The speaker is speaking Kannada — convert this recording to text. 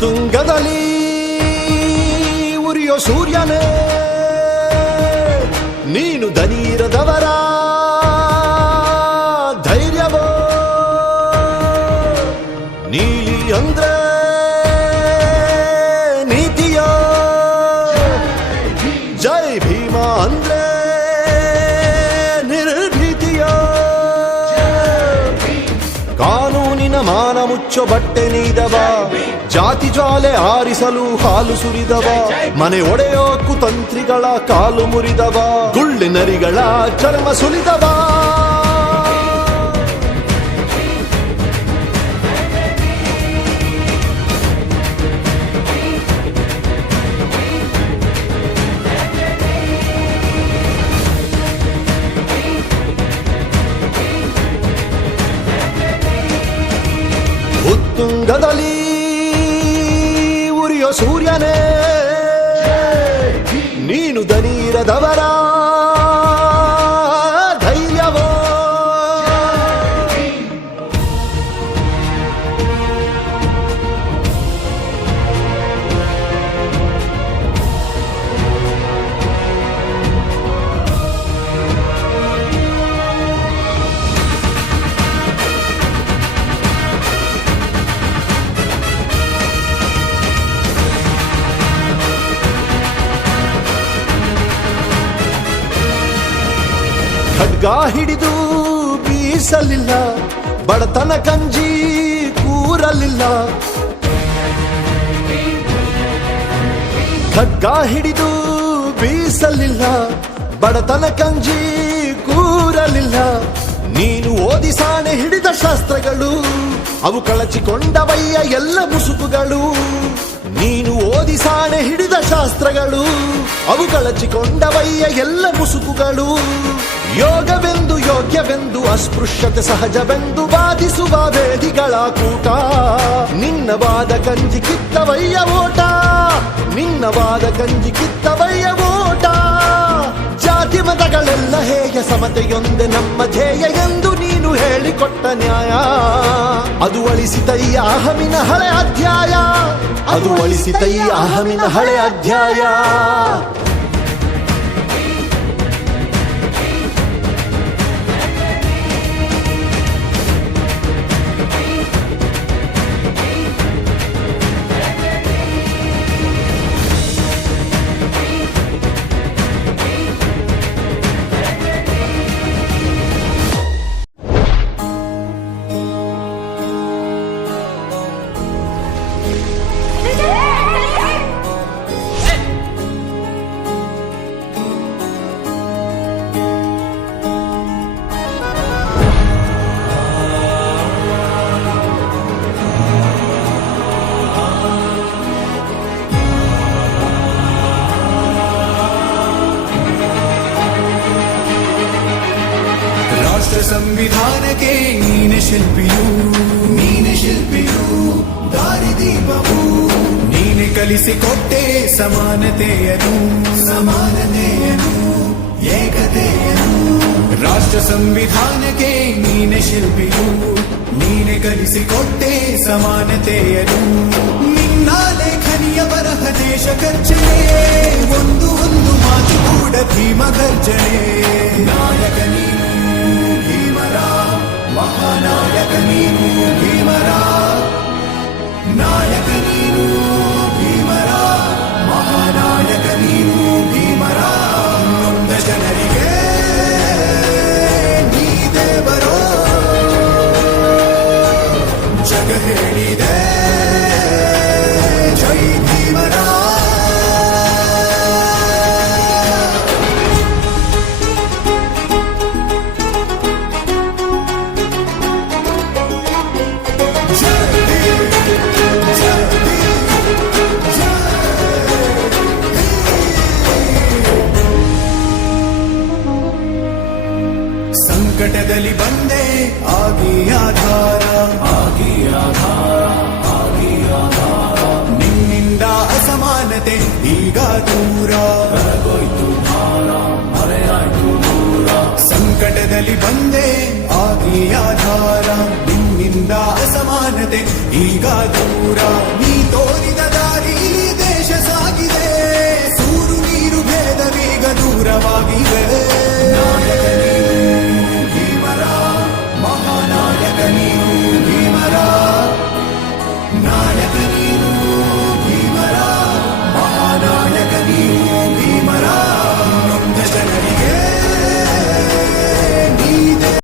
ತುಂಗದಲ್ಲಿ ಉರಿಯೋ ಸೂರ್ಯನೇ ನೀನು ದನೀರದವರ ಧೈರ್ಯವೋ ನೀಲಿ ಅಂದ್ರೆ ನೀತಿಯೋ ಜೈ ಭೀಮ ಅಂದ್ರೆ ನಿರ್ಭೀತಿಯೋ ಕಾನೂನಿನ ಮಾನ ಮುಚ್ಚೋ ಬಟ್ಟೆ ನೀದವ ಜಾತಿ ಜ್ವಾಲೆ ಆರಿಸಲು ಹಾಲು ಸುರಿದವ ಮನೆ ಒಡೆಯೋ ಕುತಂತ್ರಿಗಳ ಕಾಲು ಮುರಿದವ ಗುಳ್ಳಿನರಿಗಳ ಚರ್ಮ ಸುಲಿದವ ಉತ್ತುಂಗದಲ್ಲಿ ಸೂರ್ಯನೇ ನೀನು ದನೀರದವರ ಧೈರ್ಯವೋ ಖಡ್ಗ ಹಿಡಿದು ಬೀಸಲಿಲ್ಲ ಬಡತನ ಕಂಜಿ ಕೂರಲಿಲ್ಲ ಖಡ್ಗ ಹಿಡಿದು ಬೀಸಲಿಲ್ಲ ಬಡತನ ಕಂಜಿ ಕೂರಲಿಲ್ಲ ನೀನು ಓದಿ ಸಾಣೆ ಹಿಡಿದ ಶಾಸ್ತ್ರಗಳು ಅವು ಕಳಚಿಕೊಂಡವಯ್ಯ ಎಲ್ಲ ಮುಸುಕುಗಳು ನೀನು ಓದಿ ಸಾಣೆ ಹಿಡಿದ ಶಾಸ್ತ್ರಗಳು ಅವು ಕಳಚಿಕೊಂಡವಯ್ಯ ಎಲ್ಲ ಮುಸುಕುಗಳು ಯೋಗವೆಂದು ಯೋಗ್ಯವೆಂದು ಅಸ್ಪೃಶ್ಯತೆ ಸಹಜವೆಂದು ವಾದಿಸುವ ವೇದಿಗಳ ಕೂಟ ನಿನ್ನವಾದ ಕಂಜಿ ಕಿತ್ತವಯ್ಯ ಓಟ ನಿನ್ನವಾದ ಕಂಜಿ ಕಿತ್ತವಯ್ಯ ಓಟ ಜಾತಿ ಮತಗಳೆಲ್ಲ ಹೇಗೆ ಸಮತೆಯೊಂದೆ ನಮ್ಮ ಧ್ಯೇಯ ಎಂದು ನೀನು ಹೇಳಿಕೊಟ್ಟ ನ್ಯಾಯ ಅದು ಅಳಿಸಿತಯ್ಯ ಅಹಮಿನ ಹಳೆ ಅಧ್ಯಾಯ ಅದು ಅಳಿಸಿತಯ್ಯ ಅಹಮಿನ ಹಳೆ ಅಧ್ಯಾಯ ಸಂವಿಧಾನಕ್ಕೆ ನೀನೆ ಶಿಲ್ಪಿಯು ದಾರಿದೀಪವು ನೀನೆ ಕಲಿಸಿಕೊಟ್ಟೆ ಸಮಾನತೆಯನ್ನು ಏಕತೆಯನ್ನು ರಾಷ್ಟ್ರ ಸಂವಿಧಾನಕ್ಕೆ ನೀನೆ ಶಿಲ್ಪಿಯು ನೀನೆ ಕಲಿಸಿಕೊಟ್ಟೆ ಸಮಾನತೆಯನ್ನು ನಿನ್ನ ಲೇಖನಿಯ ಬರಹ ದೇಶ ಖರ್ಚನೆ ಒಂದು ಮಾತು ಕೂಡ ಭೀಮ ಗರ್ಜನೆ ನಾಯಕ ನೀನು ಭೀಮರ ಮಹಾನಾಯಕ ನೀನು ಭೀಮರ ನಾಯಕ ನೀನು ಭೀಮರ ಮಹಾನಾಯಕ ನೀನು ಭೀಮರ ನೊಂದ ಜನರಿಗೆ ನೀ ದೇವರೋ ಜಗ ಹೇಳಿದೆ ಜೈ ಭೀಮರ ಸಂಕಟದಲ್ಲಿ ಬಂದೆ ಆಗಿ ಆಧಾರ ನಿನ್ನಿಂದ ಅಸಮಾನತೆ ಈಗ ದೂರ ಸಂಕಟದಲ್ಲಿ ಬಂದೆ ಆಗಿ ಆಧಾರ ನಿನ್ನಿಂದ ಅಸಮಾನತೆ ಈಗ ದೂರ ನೀ ತೋರಿದ ದಾರಿ